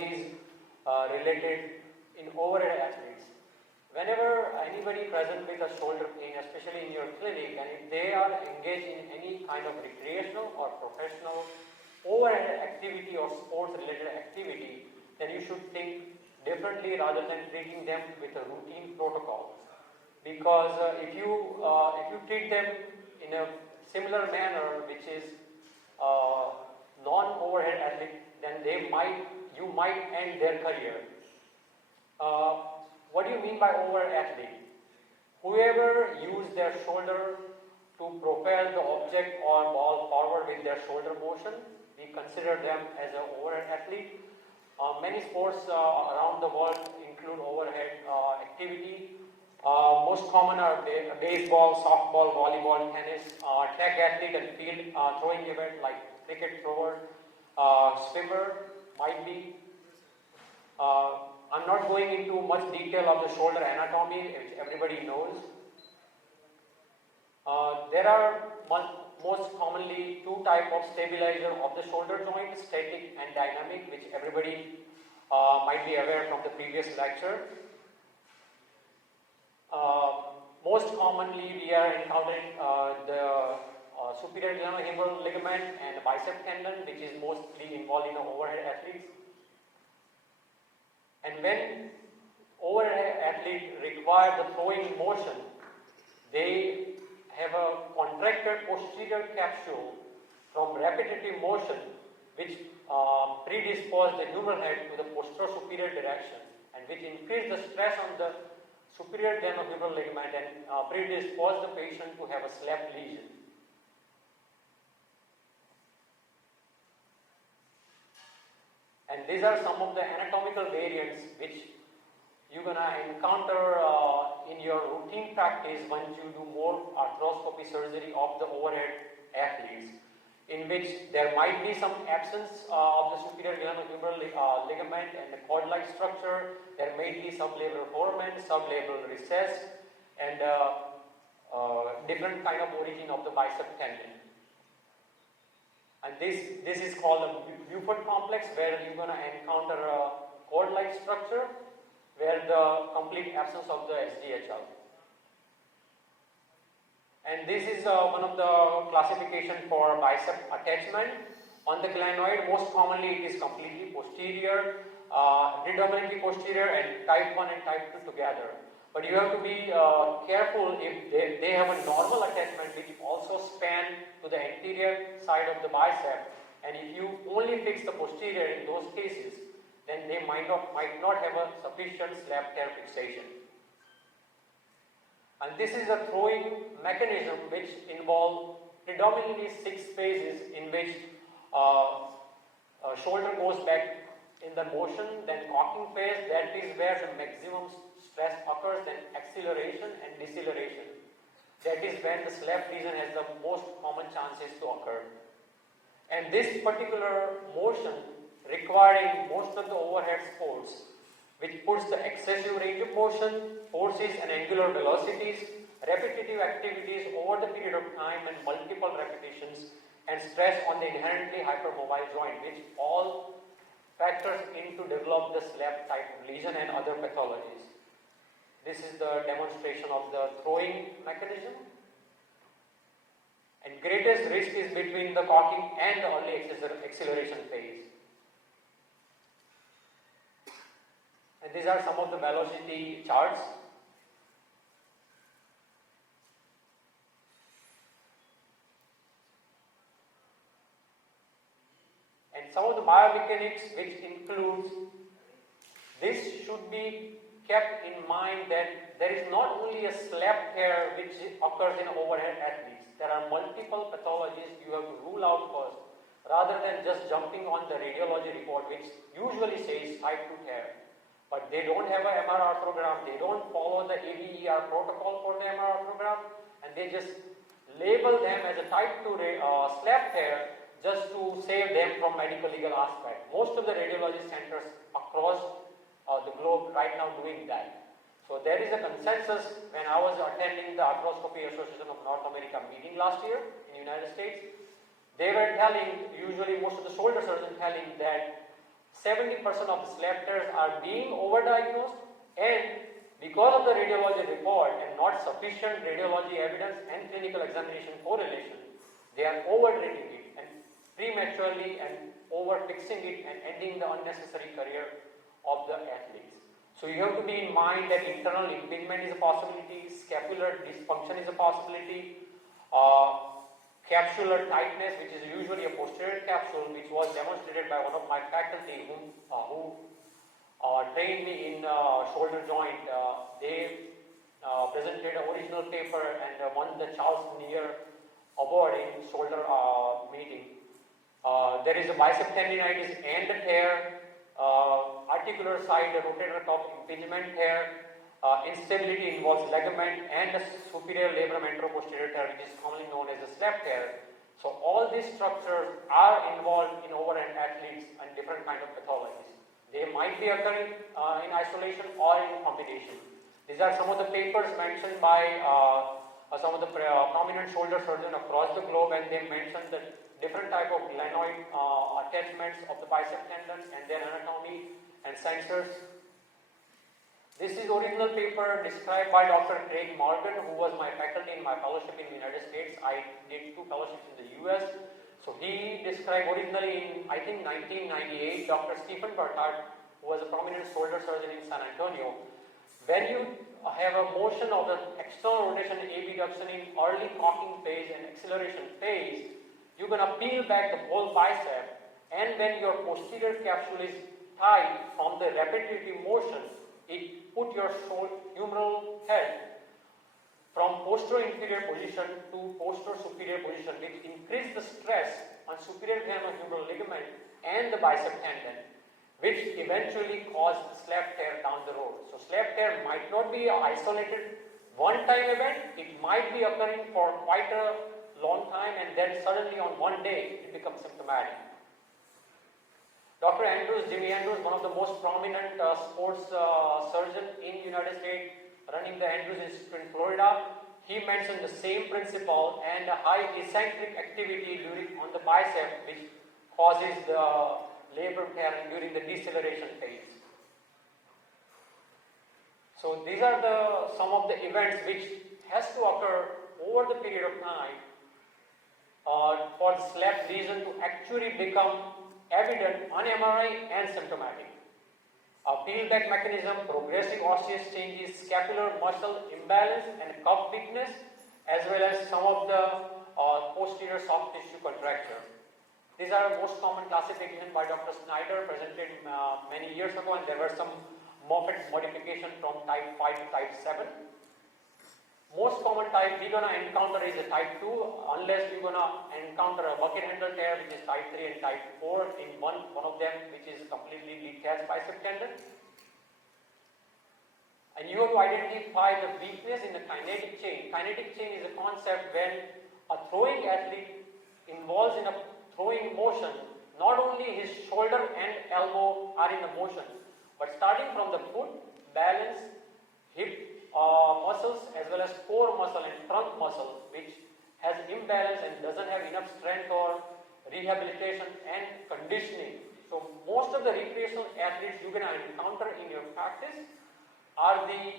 pathologies related in overhead athletes. Whenever anybody present with a shoulder pain, especially in your clinic, and if they are engaged in any kind of recreational or professional overhead activity or sports related activity, then you should think differently rather than treating them with a routine protocol. Because if you treat them in a similar manner, which is non-overhead athlete, then you might end their career. What do you mean by overhead athlete? Whoever used their shoulder to propel the object or ball forward with their shoulder motion, we consider them as an overhead athlete. Many sports around the world include overhead activity. Most common are baseball, softball, volleyball, tennis, track athlete and field throwing event like cricket thrower, swimmer might be. I'm not going into much detail of the shoulder anatomy, which everybody knows. There are most commonly two types of stabilizer of the shoulder joint, static and dynamic, which everybody might be aware from the previous lecture. Most commonly we are encountering the superior glenohumeral ligament and the bicep tendon, which is mostly involved in the overhead athletes. And when overhead athlete require the throwing motion, they have a contracted posterior capsule from repetitive motion, which predispose the humeral head to the posterior-superior direction, and which increase the stress on the superior glenohumeral ligament and predispose the patient to have a slap lesion. And these are some of the anatomical variants which you're going to encounter in your routine practice once you do more arthroscopy surgery of the overhead athletes, in which there might be some absence of the superior glenohumeral ligament and the cord-like structure. There may be sublabral foramen, sublabral recess, and different kind of origin of the bicep tendon. And this is called a Buford complex, where you're going to encounter a cord-like structure where the complete absence of the SDHL. And this is one of the classification for bicep attachment. On the glenoid, most commonly it is completely posterior, predominantly posterior, and type 1 and type 2 together. But you have to be careful if they have a normal attachment which also span to the anterior side of the bicep, and if you only fix the posterior in those cases, then they might not have a sufficient slap tear fixation. And this is a throwing mechanism which involves predominantly 6 phases, in which shoulder goes back in the motion, then cocking phase, that is where the maximum stress occurs, then acceleration and deceleration. That is when the slap lesion has the most common chances to occur. And this particular motion requiring most of the overhead sports, which puts the excessive range of motion, forces and angular velocities, repetitive activities over the period of time and multiple repetitions, and stress on the inherently hypermobile joint, which all factors in to develop the slap type lesion and other pathologies. This is the demonstration of the throwing mechanism. And greatest risk is between the cocking and the early acceleration phase. And these are some of the velocity charts. And some of the biomechanics, which includes, this should be kept in mind that there is not only a slap tear which occurs in overhead athletes. There are multiple pathologies you have to rule out first, rather than just jumping on the radiology report, which usually says type 2 tear. But they don't have an MR arthrogram, they don't follow the ABER protocol for the MR arthrogram, and they just label them as a type 2 slap tear just to save them from medical legal aspect. Most of the radiology centers across the globe right now doing that. So there is a consensus. When I was attending the Arthroscopy Association of North America meeting last year in the United States, they were telling, usually most of the shoulder surgeons telling, that 70% of the slap tears are being overdiagnosed, and because of the radiology report and not sufficient radiology evidence and clinical examination correlation, they are over-treating it and prematurely and over-fixing it and ending the unnecessary career of the athletes. So you have to be in mind that internal impingement is a possibility, scapular dysfunction is a possibility, capsular tightness, which is usually a posterior capsule, which was demonstrated by one of my faculty who trained me in shoulder joint. They presented an original paper and won the Charles Neer Award in shoulder meeting. There is a bicep tendinitis and a tear, articular side rotator cuff impingement tear, instability involves ligament and the superior labrum anteroposterior tear, which is commonly known as a slap tear. So all these structures are involved in overhand athletes and different kind of pathologies. They might be occurring in isolation or in combination. These are some of the papers mentioned by some of the prominent shoulder surgeons across the globe, and they mentioned the different type of glenoid attachments of the bicep tendons and their anatomy and sensors. This is original paper described by Dr. Craig Morgan, who was my faculty in my fellowship in the United States. I did 2 fellowships in the US. So he described originally in, I think, 1998, Dr. Stephen Bertard, who was a prominent shoulder surgeon in San Antonio. When you have a motion of the external rotation abduction in early cocking phase and acceleration phase, you're going to peel back the whole bicep, and when your posterior capsule is tight from the repetitive motion, it put your humeral head from posterior-inferior position to posterior-superior position, which increase the stress on superior glenohumeral ligament and the bicep tendon, which eventually cause slap tear down the road. So slap tear might not be an isolated one-time event, it might be occurring for quite a long time, and then suddenly on one day it becomes symptomatic. Dr. Andrews, Jimmy Andrews, one of the most prominent sports surgeon in United States, running the Andrews Institute in Florida, he mentioned the same principle and a high eccentric activity on the bicep, which causes the labrum tear during the deceleration phase. So these are some of the events which has to occur over the period of time for the slap lesion to actually become evident on MRI and symptomatic. Peel back mechanism, progressive osseous changes, scapular muscle imbalance and cuff weakness, as well as some of the posterior soft tissue contracture. These are the most common classification by Dr. Snyder, presented many years ago, and there were some Moffitt modification from type 5 to type 7. Most common type we're going to encounter is a type 2, unless we're going to encounter a bucket handle tear, which is type 3, and type 4 in one of them, which is completely detached bicep tendon. And you have to identify the weakness in the kinetic chain. Kinetic chain is a concept when a throwing athlete involves in a throwing motion, not only his shoulder and elbow are in the motion, but starting from the foot, balance, hip, muscles, as well as core muscle and trunk muscle, which has imbalance and doesn't have enough strength or rehabilitation and conditioning. So most of the recreational athletes you're going to encounter in your practice are the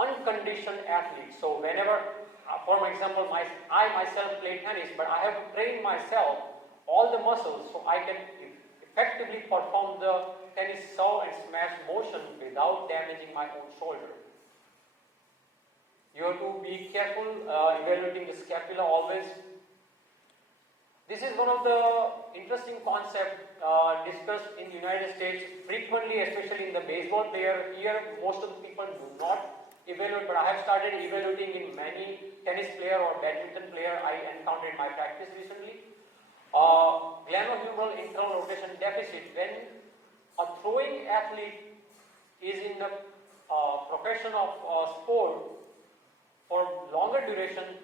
unconditioned athletes. So whenever, for example, I myself play tennis, but I have to train myself all the muscles so I can effectively perform the tennis serve and smash motion without damaging my own shoulder. You have to be careful evaluating the scapula always. This is one of the interesting concepts discussed in the United States frequently, especially in the baseball player. Here, most of the people do not evaluate, but I have started evaluating in many tennis player or badminton player I encountered in my practice recently. Glenohumeral internal rotation deficit. When a throwing athlete is in the profession of sport, for longer duration,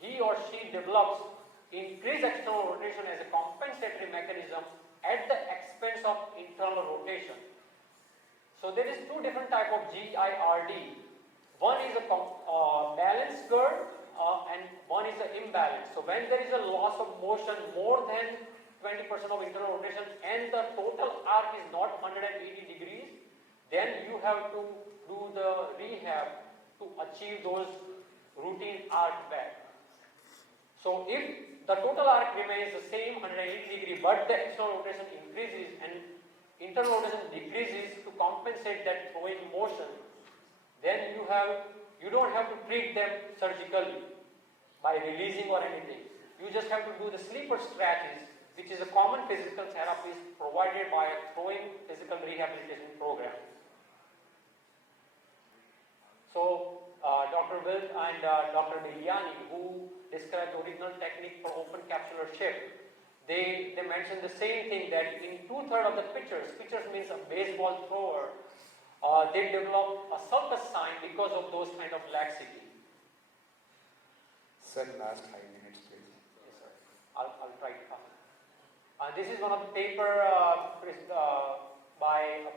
he or she develops increased external rotation as a compensatory mechanism at the expense of internal rotation. So there is 2 different type of GIRD. One is a balance curve and one is an imbalance. So when there is a loss of motion more than 20% of internal rotation and the total arc is not 180 degrees, then you have to do the rehab to achieve those routine arc back. So if the total arc remains the same 180 degree, but the external rotation increases and internal rotation decreases to compensate that throwing motion, then you don't have to treat them surgically by releasing or anything. You just have to do the sleeper stretches, which is a common physical therapy provided by a throwing physical rehabilitation program. So Dr. Wilt and Dr. Diliani, who described the original technique for open capsular shift, they mentioned the same thing, that in 2/3 of the pitchers means a baseball thrower, they developed a sulcus sign because of those kind of laxity. Sir, last 5 minutes, please. Yes, sir. I'll try to come. This is one of the paper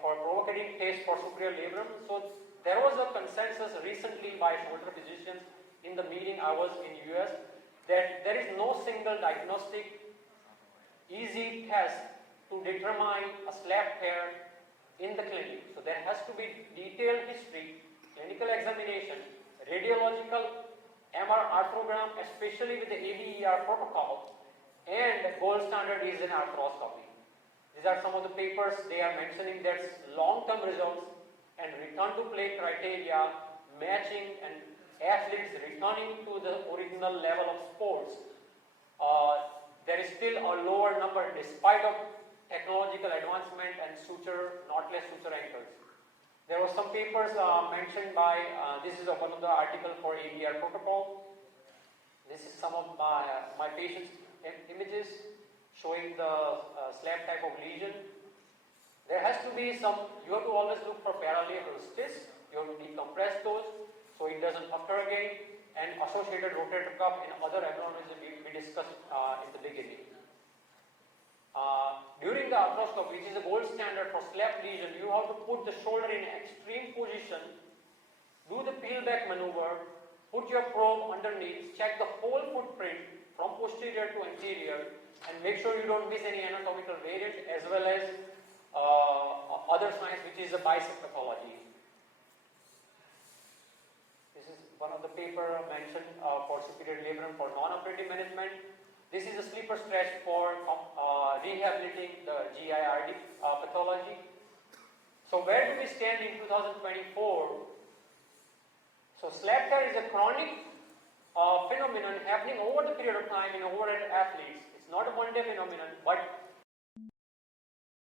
for provocating case for superior labrum. So there was a consensus recently by shoulder physicians in the meeting I was in US that there is no single diagnostic easy test to determine a slap tear in the clinic. So there has to be detailed history, clinical examination, radiological, MR arthrogram, especially with the ABER protocol, and the gold standard is in arthroscopy. These are some of the papers they are mentioning. That's long-term results and return to play criteria matching and athletes returning to the original level of sports. There is still a lower number despite of technological advancement and knotless suture ankles. There were some papers mentioned by, this is one of the articles for ABR protocol. This is some of my patients' images showing the slab type of lesion. There has to be you have to always look for paralateral cysts. You have to decompress those so it doesn't occur again, and associated rotator cuff and other abnormalities we discussed in the beginning. During the arthroscopy, which is the gold standard for slap lesion, you have to put the shoulder in an extreme position, do the peel back maneuver, put your probe underneath, check the whole footprint from posterior to anterior, and make sure you don't miss any anatomical variant as well as other signs, which is a bicep pathology. This is one of the paper mentioned for superior labrum for non-operative management. This is a sleeper stretch for rehabilitating the GIRD pathology. So where do we stand in 2024? So slap tear is a chronic phenomenon happening over the period of time in overhead athletes. It's not a one-day phenomenon, but